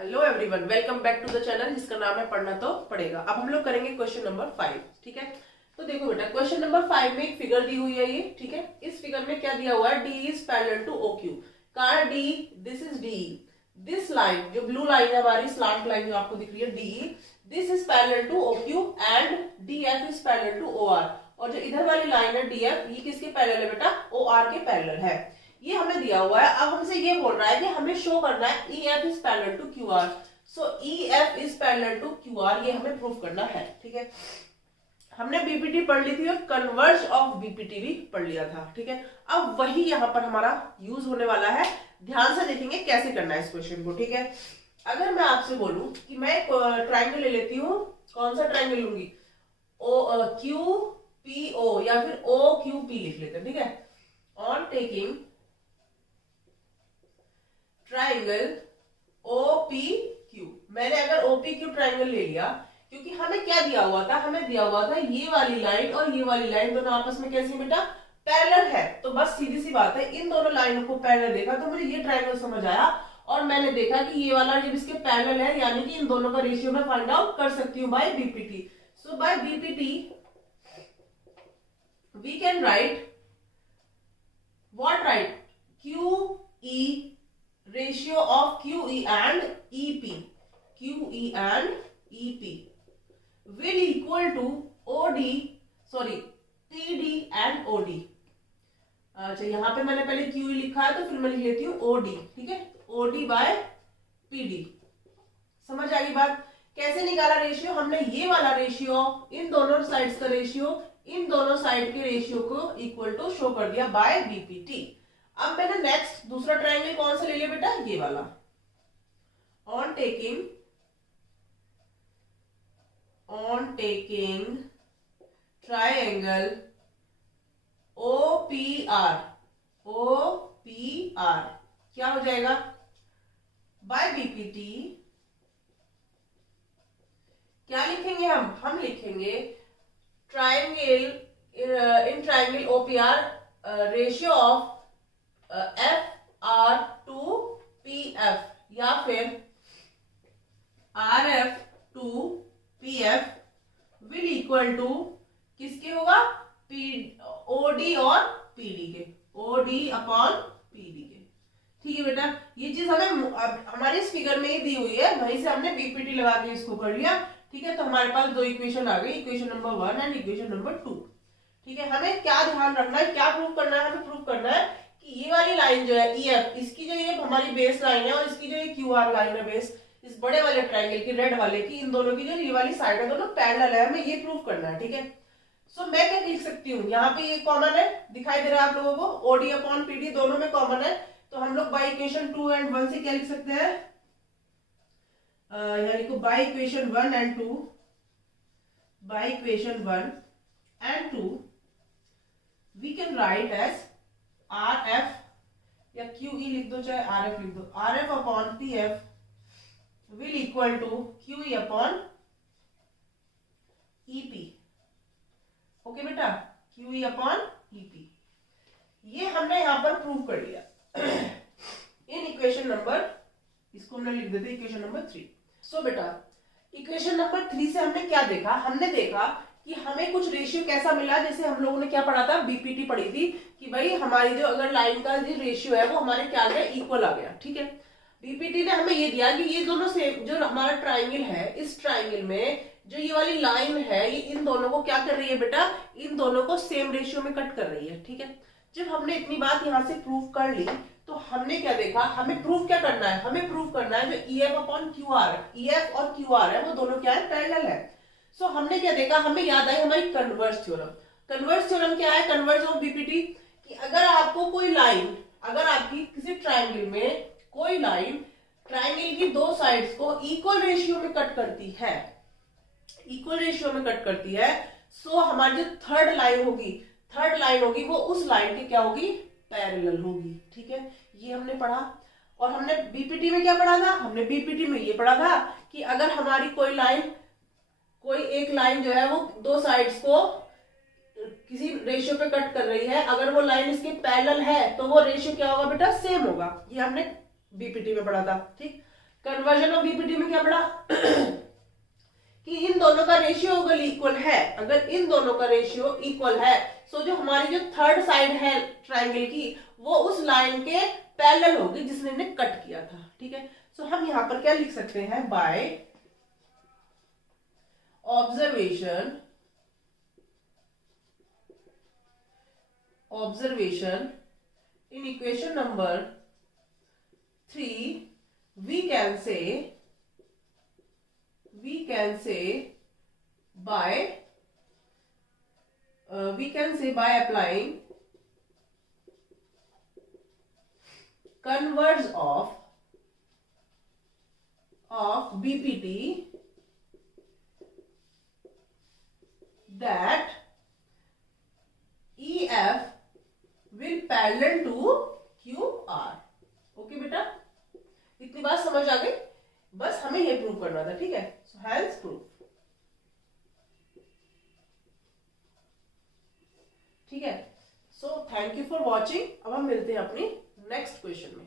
Hello everyone, welcome back to the channel जिसका नाम है पढ़ना तो पड़ेगा। अब हम लोग करेंगे क्वेश्चन नंबर 5। ठीक है, तो देखो बेटा, क्वेश्चन नंबर 5 में एक फिगर दी हुई है ये। ठीक है, इस फिगर में क्या दिया हुआ है, D is parallel to O Q. कहा D, this is D, this line जो ब्लू लाइन है हमारी स्लांट लाइन जो आपको दिख रही है D, this is parallel to O Q and D F is parallel to O R. और जो इधर वाली लाइन है डी एफ, ये किसके पैरेलल है बेटा, ओ आर के पैरेलल है। ये हमें दिया हुआ है। अब हमसे ये बोल रहा है कि हमें शो करना है E F is parallel to Q R. So E F is parallel to Q R, ये हमें प्रूव करना है। ठीक है, हमने बीपीटी पढ़ ली थी और कन्वर्ज ऑफ बीपीटी भी पढ़ लिया था। ठीक है, अब वही यहाँ पर हमारा यूज होने वाला है। ध्यान से देखेंगे कैसे करना है इस क्वेश्चन को। ठीक है, अगर मैं आपसे बोलूं कि मैं ट्राइंगल ले लेती हूँ, कौन सा ट्राइंगल लूंगी, ओ क्यू पी ओ या फिर ओ क्यू पी लिख लेते हैं। ठीक है, ऑन टेकिंग ट्राइंगल OPQ, मैंने अगर OPQ ट्राइंगल ले लिया, क्योंकि हमें क्या दिया हुआ था, हमें दिया हुआ था ये वाली लाइन और ये वाली लाइन दोनों आपस में कैसी बेटा, पैरेलल है। तो बस सीधी सी बात है, इन दोनों लाइनों को पैरेलल देखा तो मुझे ये ट्राइंगल समझ आया और मैंने देखा कि ये वाला जब इसके पैरेलल है, यानी कि इन दोनों का रेशियो मैं फाइंड आउट कर सकती हूँ by BPT. So by BPT we can write what, right QE ratio of QE and EP, QE and EP will equal to OD, sorry PD and OD। अच्छा, यहाँ पे मैंने पहले QE लिखा है तो फिर मैं लिख लेती हूँ OD। ठीक है, OD बाय PD। समझ आई बात? कैसे निकाला रेशियो, हमने ये वाला रेशियो, इन दोनों साइड्स का रेशियो, इन दोनों साइड के रेशियो को इक्वल टू शो कर दिया बाय बीपीटी। अब मैंने नेक्स्ट दूसरा ट्राइंगल कौन सा ले लिया बेटा, ये वाला। ऑन टेकिंग ट्राइंगल OPR, क्या हो जाएगा, बाय बीपीटी क्या लिखेंगे हम लिखेंगे triangle, in triangle OPR ratio of FR to PF या फिर RF to PF will equal to किसके होगा, OD और PD के, OD अपॉन PD के। ठीक है बेटा, ये चीज हमें हमारी इस फिगर में ही दी हुई है, वहीं से हमने बीपीटी लगा के इसको कर लिया। ठीक है, तो हमारे पास दो इक्वेशन आ गई, equation number 1 and equation number 2। ठीक है, हमें क्या ध्यान रखना है, क्या प्रूव करना है, हमें प्रूव करना है कि ये वाली लाइन जो है EF, इसकी जो ये हमारी बेस लाइन है और इसकी जो ये QR लाइन है बेस, इस बड़े वाले ट्रायंगल की, रेड वाले की, इन दोनों की जो ये वाली साइड है दोनों पैरेलल है, हमें ये प्रूव करना है। ठीक है, सो मैं क्या लिख सकती हूँ, यहाँ पे ये कॉमन है, दिखाई दे रहा है आप लोगों को, OD अपॉन PD दोनों में कॉमन है, तो हम लोग बाई इक्वेशन 2 एंड 1 से क्या लिख सकते हैं, यानी कि by equation 1 and 2, by equation 1 and 2 we can write as RF या QE लिख दो, चाहे RF लिख दो, RF upon PF will equal to QE upon EP। Okay बेटा, QE अपॉन EP, ये हमने यहां पर प्रूव कर लिया इन इक्वेशन नंबर, इसको हमने लिख देते इक्वेशन नंबर 3। सो बेटा, इक्वेशन नंबर 3 से हमने क्या देखा, हमने देखा कि हमें कुछ रेशियो कैसा मिला, जैसे हम लोगों ने क्या पढ़ा था, बीपीटी पढ़ी थी कि भाई हमारी जो अगर लाइन का जो रेशियो है वो हमारे क्या आ गया, इक्वल आ गया। ठीक है, बीपीटी ने हमें ये दिया कि ये दोनों सेम, जो हमारा ट्राइंगल है, इस ट्राइंगल में जो ये वाली लाइन है, ये इन दोनों को क्या कर रही है बेटा, इन दोनों को सेम रेशियो में कट कर रही है। ठीक है, जब हमने इतनी बात यहाँ से प्रूव कर ली तो हमने क्या देखा, हमें प्रूव क्या करना है, हमें प्रूव करना है जो EF अपॉन QR, EF और QR है वो दोनों क्या है, पैरेलल है। सो हमने क्या देखा, हमें याद आई हमारी कन्वर्ज थ्योरम। कन्वर्ज थ्योरम क्या है, कन्वर्ज ऑफ बीपीटी, कि अगर आपको कोई लाइन, अगर आपकी किसी ट्राइंगल में कोई लाइन ट्राइंगल की दो साइड्स को इक्वल रेशियो में कट करती है, इक्वल रेशियो में कट करती है, सो हमारी जो थर्ड लाइन होगी वो उस लाइन की क्या होगी, पैरेलल होगी। ठीक है, ये हमने पढ़ा। और हमने बीपीटी में क्या पढ़ा था, हमने बीपीटी में ये पढ़ा था कि अगर हमारी कोई एक लाइन जो है वो दो साइड्स को किसी रेशियो पे कट कर रही है, अगर वो लाइन इसके पैरेलल है तो वो रेशियो क्या होगा बेटा, सेम होगा। ये हमने बीपीटी में पढ़ा था। ठीक, कन्वर्जन ऑफ बीपीटी में क्या पढ़ा कि इन दोनों का रेशियो अगर इक्वल है, अगर इन दोनों का रेशियो इक्वल है, सो जो हमारी जो थर्ड साइड है ट्राइंगल की वो उस लाइन के पैरेलल होगी जिसने इन्हें कट किया था। ठीक है, सो हम यहां पर क्या लिख सकते हैं, by observation in equation number 3 we can say by applying converge of BPT that EF will parallel to QR। Okay बेटा, इतनी बात समझ आ गई, बस हमें ये प्रूव करना था। ठीक है, सो हैंस प्रूफ। ठीक है, so thank you for watching. अब हम मिलते हैं अपनी नेक्स्ट क्वेश्चन में।